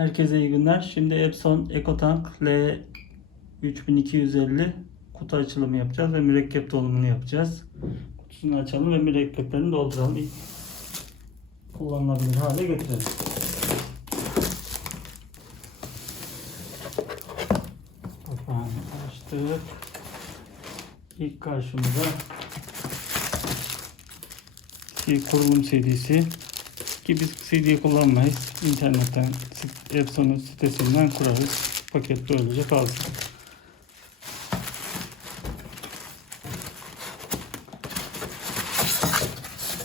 Herkese iyi günler. Şimdi Epson EcoTank L3250 kutu açılımı yapacağız ve mürekkep dolumunu yapacağız. Kutusunu açalım ve mürekkeplerini dolduralım. İlk kullanılabilir hale getirelim. Kapağını açtık. İlk karşımıza bir kurulum CD'si ki biz CD kullanmayız. İnternetten Epson'un sitesinden kurarız. Paket böylece kalsın.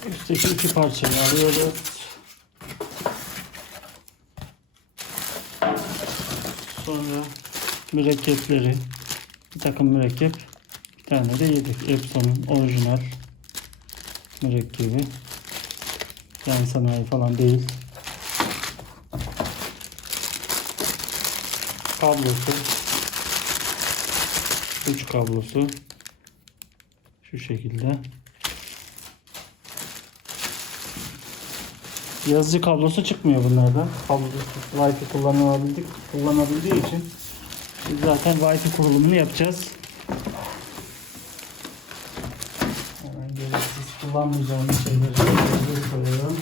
Üstteki iki parçayı alıyoruz. Sonra mürekkepleri bir takım mürekkep bir tane de yedek Epson'un orijinal mürekkebi yan sanayi falan değil. Kablosu. Uç kablosu. Şu şekilde. Yazıcı kablosu çıkmıyor bunlardan kablosu Wi-Fi kullanabildik kullanabildiği için biz zaten Wi-Fi kurulumunu yapacağız. Hemen gereksiz kullanmayacağımız şeyleri koyuyorum.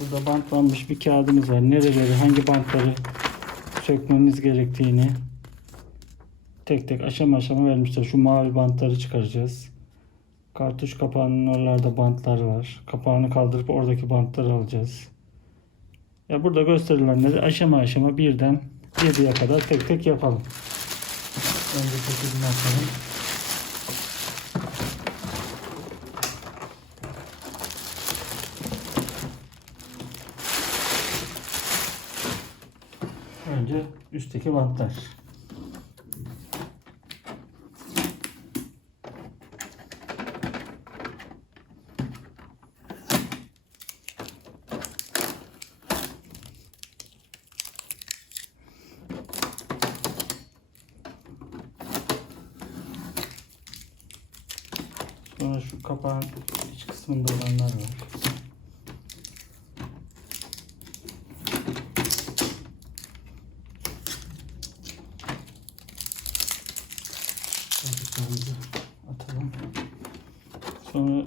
Burada bantlanmış bir kağıdımız var. Nereleri, hangi bantları sökmemiz gerektiğini tek tek aşama aşama vermişler. Şu mavi bantları çıkaracağız. Kartuş kapağının oralarda bantlar var. Kapağını kaldırıp oradaki bantları alacağız. Ya burada gösterilenleri aşama aşama birden 7'ye kadar tek tek yapalım. Önce paketini açalım. Önce üstteki bantlar. Sonra şu kapağın iç kısmında olanlar var. Atalım. Sonra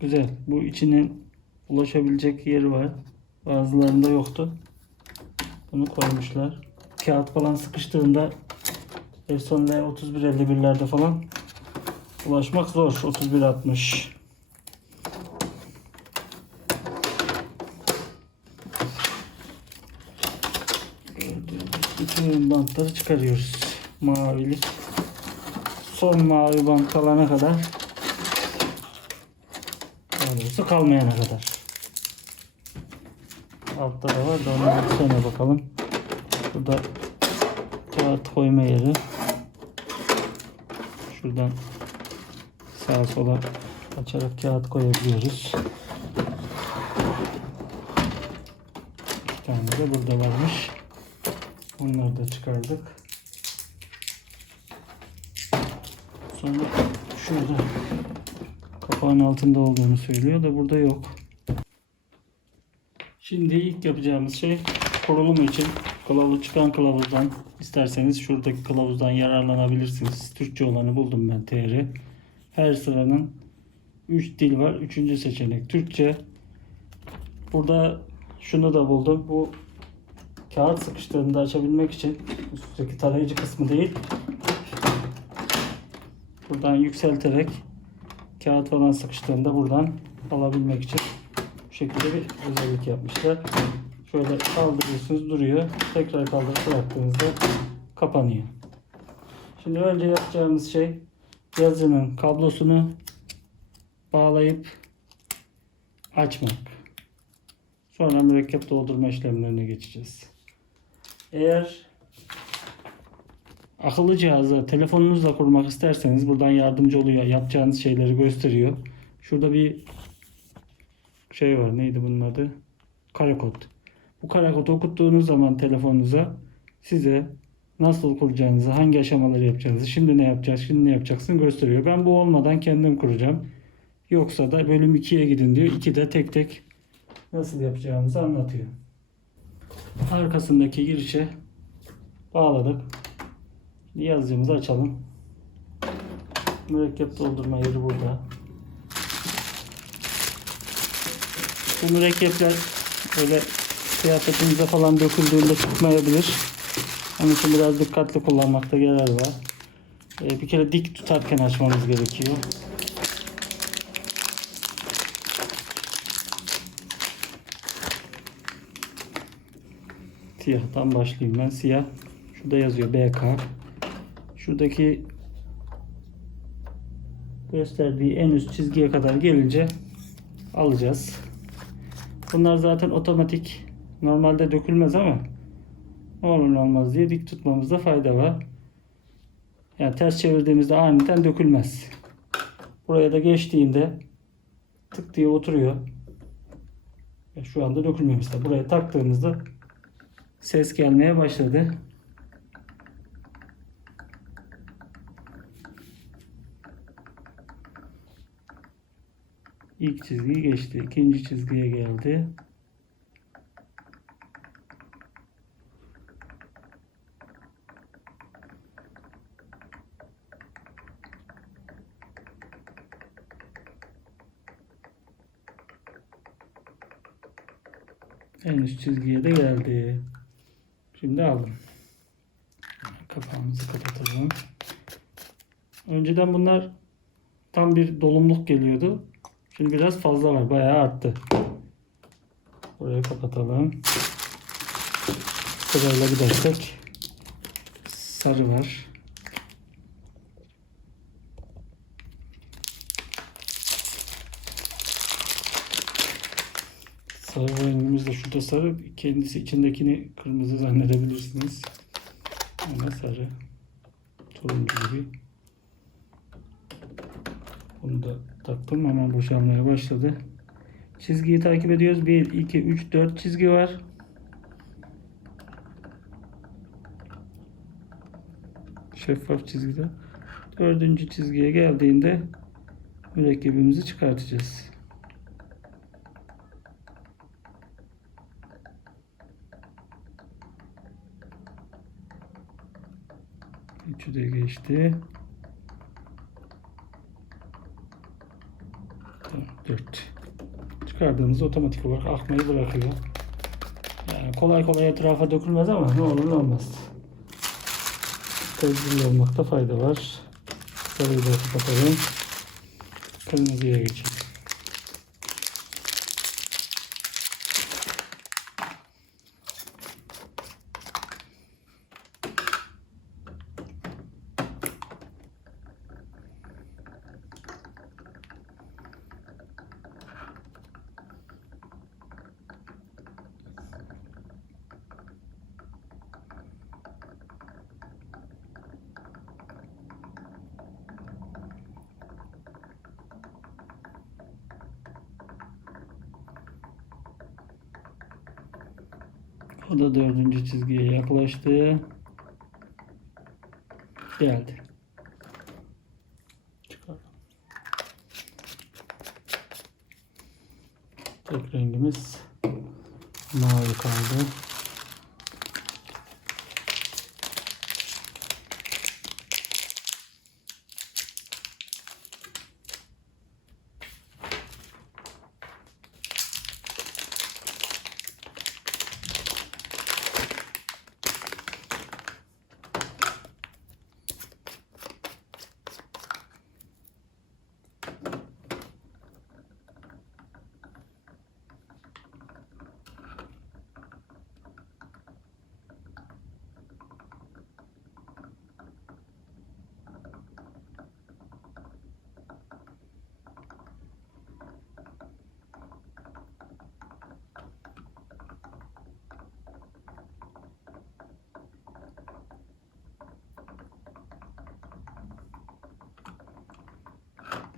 güzel. Bu içinin ulaşabilecek yeri var. Bazılarında yoktu. Bunu koymuşlar. Kağıt falan sıkıştığında Epson L3151'lerde falan ulaşmak zor. 3160. Gördüğünüz bütün bantları çıkarıyoruz. Mavilik. Son mavi bant kalana kadar doğrusu kalmayana kadar. Altta da var da onu sonra bakalım. Burada kağıt koyma yeri. Şuradan sağa sola açarak kağıt koyabiliyoruz. İki tane de burada varmış. Onları da çıkardık. Sonra şurada kapağın altında olduğunu söylüyor da burada yok. Şimdi ilk yapacağımız şey kurulum için kılavuz çıkan kılavuzdan isterseniz şuradaki kılavuzdan yararlanabilirsiniz. Türkçe olanı buldum ben TR. Her sıranın 3 dil var. Üçüncü seçenek Türkçe. Burada şunu da buldum. Bu kağıt sıkıştığında açabilmek için üstteki tarayıcı kısmı değil. Buradan yükselterek kağıt falan sıkıştığında buradan alabilmek için bu şekilde bir özellik yapmışlar. Şöyle kaldırıyorsunuz duruyor. Tekrar kaldırıp bıraktığınızda kapanıyor. Şimdi önce yapacağımız şey yazının kablosunu bağlayıp açmak. Sonra mürekkep doldurma işlemlerine geçeceğiz. Eğer akıllı cihazı telefonunuzla kurmak isterseniz buradan yardımcı oluyor. Yapacağınız şeyleri gösteriyor. Şurada bir şey var. Neydi bunun adı? Karekod. Bu karekodu okuttuğunuz zaman telefonunuza size nasıl kuracağınızı, hangi aşamaları yapacağınızı, şimdi ne yapacağız, şimdi ne yapacaksın gösteriyor. Ben bu olmadan kendim kuracağım. Yoksa da bölüm 2'ye gidin diyor. 2'de tek tek nasıl yapacağımızı anlatıyor. Arkasındaki girişe bağladık. Yazıcımızı açalım. Mürekkep doldurma yeri burada. Bu mürekkepler öyle kıyafetinize falan döküldüğünde çıkmayabilir. Onun için biraz dikkatli kullanmakta yarar var. Ee, bir kere dik tutarken açmamız gerekiyor. Siyahtan başlayayım ben. Siyah. Şurada yazıyor BK. Şuradaki gösterdiği en üst çizgiye kadar gelince alacağız. Bunlar zaten otomatik. Normalde dökülmez ama olur olmaz diye dik tutmamızda fayda var. Yani ters çevirdiğimizde aniden dökülmez. Buraya da geçtiğinde tık diye oturuyor. Ya Şu anda dökülmüyor mesela. Buraya taktığımızda ses gelmeye başladı. İlk çizgiyi geçti. ikinci çizgiye geldi. En üst çizgiye de geldi. Şimdi aldım. Kapağımızı kapatalım. Önceden bunlar tam bir dolumluk geliyordu. Şimdi biraz fazla var. Bayağı arttı. Burayı kapatalım. Sırayla gidersek sarı var. Sarı rengimiz de şurada sarı. Kendisi içindekini kırmızı zannedebilirsiniz. Ama sarı. Turuncu gibi. Bunu da taktım hemen boşalmaya başladı. Çizgiyi takip ediyoruz. 1, 2, 3, 4 çizgi var. Şeffaf çizgide. Dördüncü çizgiye geldiğinde mürekkebimizi çıkartacağız. Üçü de geçti. Tamam, dört. Çıkardığımızda otomatik olarak akmayı bırakıyor. Yani kolay kolay etrafa dökülmez ama ne olur ne olmaz. Tedbirli olmakta fayda var. Sarıyı da kapatalım. Kırmızıya geçelim. O da dördüncü çizgiye yaklaştı. Geldi. Çıkar. Tek rengimiz mavi kaldı.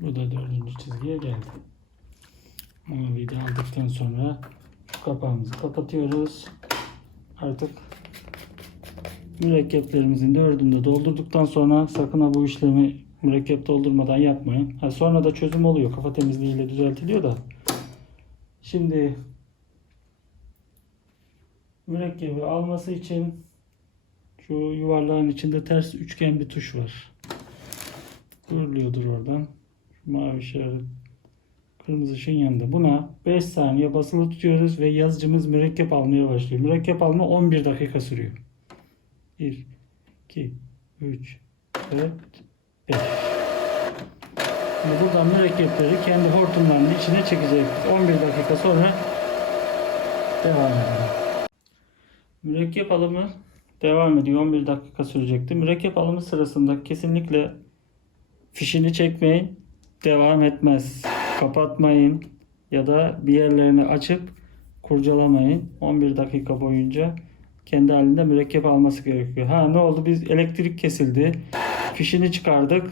Bu da dördüncü çizgiye geldi. Maviyi de aldıktan sonra kapağımızı kapatıyoruz. Artık mürekkeplerimizin dördünü de doldurduktan sonra sakın ha bu işlemi mürekkep doldurmadan yapmayın. Ha, sonra da çözüm oluyor. Kafa temizliğiyle düzeltiliyor da. Şimdi mürekkebi alması için şu yuvarlağın içinde ters üçgen bir tuş var. Görülüyordur oradan. Mavi işaret kırmızı ışığın yanında. Buna 5 saniye basılı tutuyoruz ve yazıcımız mürekkep almaya başlıyor. Mürekkep alma 11 dakika sürüyor. 1 2 3 4 5 Şimdi buradan mürekkepleri kendi hortumlarının içine çekecek. 11 dakika sonra devam edelim. Mürekkep alımı devam ediyor. 11 dakika sürecekti. Mürekkep alımı sırasında kesinlikle fişini çekmeyin. Devam etmez. Kapatmayın. Ya da bir yerlerini açıp kurcalamayın. 11 dakika boyunca kendi halinde mürekkep alması gerekiyor. Ha ne oldu? Biz elektrik kesildi. Fişini çıkardık.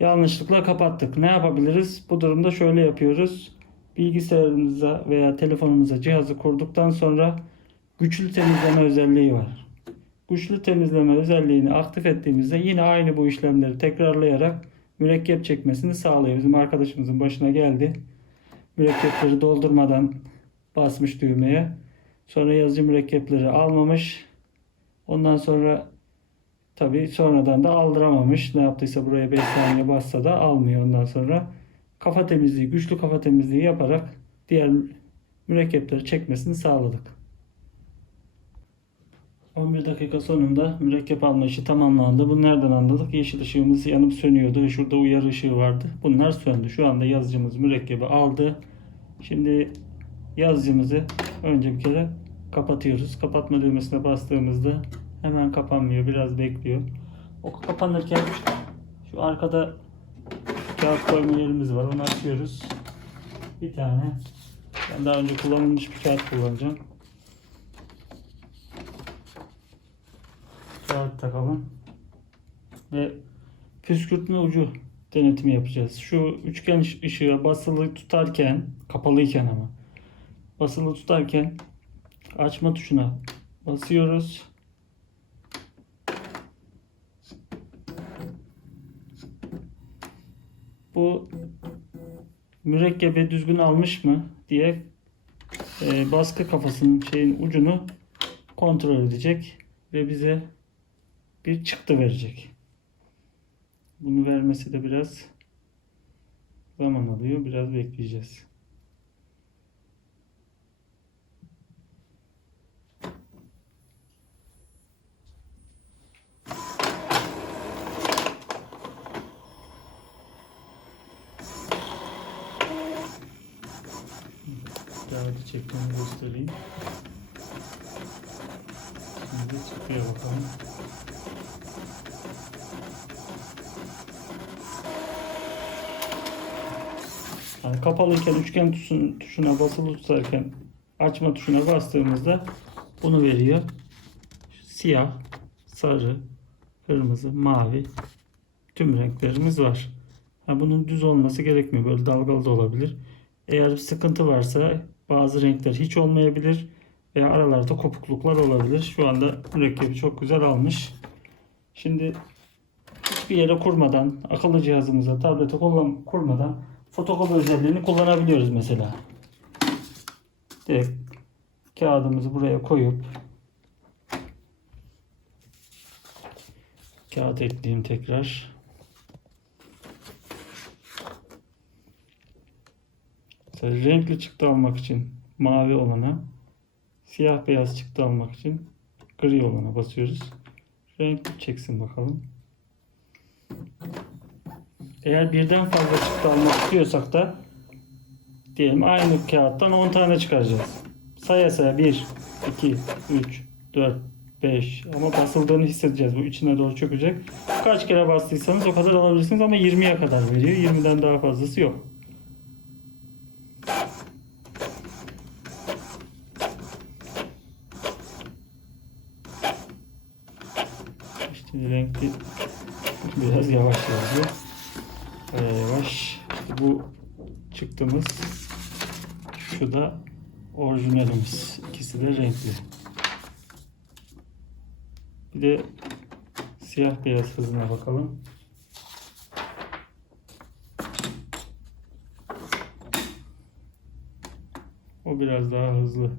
Yanlışlıkla kapattık. Ne yapabiliriz? Bu durumda şöyle yapıyoruz. Bilgisayarımıza veya telefonumuza cihazı kurduktan sonra güçlü temizleme özelliği var. Güçlü temizleme özelliğini aktif ettiğimizde yine aynı bu işlemleri tekrarlayarak mürekkep çekmesini sağlıyor. Bizim arkadaşımızın başına geldi. Mürekkepleri doldurmadan basmış düğmeye. Sonra yazıcı mürekkepleri almamış. Ondan sonra tabi sonradan da aldıramamış. Ne yaptıysa buraya 5 saniye bassa da almıyor ondan sonra. Kafa temizliği, güçlü kafa temizliği yaparak diğer mürekkepleri çekmesini sağladık. 11 dakika sonunda mürekkep alma işi tamamlandı. Bunu nereden anladık? Yeşil ışığımız yanıp sönüyordu ve şurada uyarı ışığı vardı. Bunlar söndü. Şu anda yazıcımız mürekkebi aldı. Şimdi yazıcımızı önce bir kere kapatıyoruz. Kapatma düğmesine bastığımızda hemen kapanmıyor. Biraz bekliyor. O kapanırken şu arkada kağıt koyma yerimiz var. Onu açıyoruz. Bir tane. Ben daha önce kullanılmış bir kağıt kullanacağım. Kağıt takalım. Ve püskürtme ucu denetimi yapacağız. Şu üçgen ış- ışığı basılı tutarken, kapalıyken ama basılı tutarken açma tuşuna basıyoruz. Bu mürekkebi düzgün almış mı diye e, baskı kafasının şeyin ucunu kontrol edecek ve bize bir çıktı verecek. Bunu vermesi de biraz zaman alıyor. Biraz bekleyeceğiz. Yani kapalıyken üçgen tuşun- tuşuna basılı tutarken açma tuşuna bastığımızda bunu veriyor. Siyah, sarı, kırmızı, mavi tüm renklerimiz var. Ha, bunun düz olması gerekmiyor. Böyle dalgalı da olabilir. Eğer bir sıkıntı varsa bazı renkler hiç olmayabilir veya aralarda kopukluklar olabilir. Şu anda mürekkebi çok güzel almış. Şimdi hiçbir yere kurmadan, akıllı cihazımıza, tablete kullan kurmadan fotokopi özelliğini kullanabiliyoruz mesela. Direkt kağıdımızı buraya koyup kağıt ekleyeyim tekrar. Mesela renkli çıktı almak için mavi olana, siyah beyaz çıktı almak için gri olana basıyoruz. Renk çeksin bakalım. Eğer birden fazla çıktı almak istiyorsak da diyelim aynı kağıttan 10 tane çıkaracağız. Saya saya 1, 2, 3, 4, 5 ama basıldığını hissedeceğiz. Bu içine doğru çökecek. Kaç kere bastıysanız o kadar alabilirsiniz ama 20'ye kadar veriyor. 20'den daha fazlası yok. İşte renkli biraz yavaş yazıyor. Bayağı yavaş. İşte bu çıktığımız şu da orijinalimiz. İkisi de renkli. Bir de siyah beyaz hızına bakalım. O biraz daha hızlı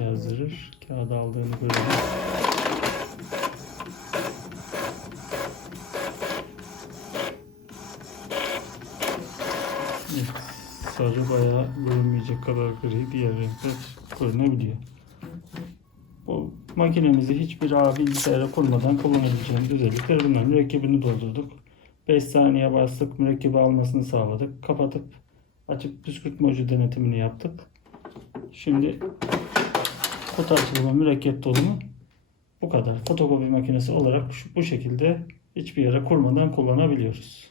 yazdırır. Kağıda aldığını görelim. Sarı bayağı görünmeyecek kadar gri diğer renkler görünebiliyor. Bu makinemizi hiçbir ağ bilgisayara kurmadan kullanabileceğimiz özellikler bunlar. Mürekkebini doldurduk. 5 saniye bastık. Mürekkebi almasını sağladık. Kapatıp açıp püskürtme ucu denetimini yaptık. Şimdi kutu açılımı, mürekkep dolumu bu kadar. Fotokopi makinesi olarak şu, bu şekilde hiçbir yere kurmadan kullanabiliyoruz.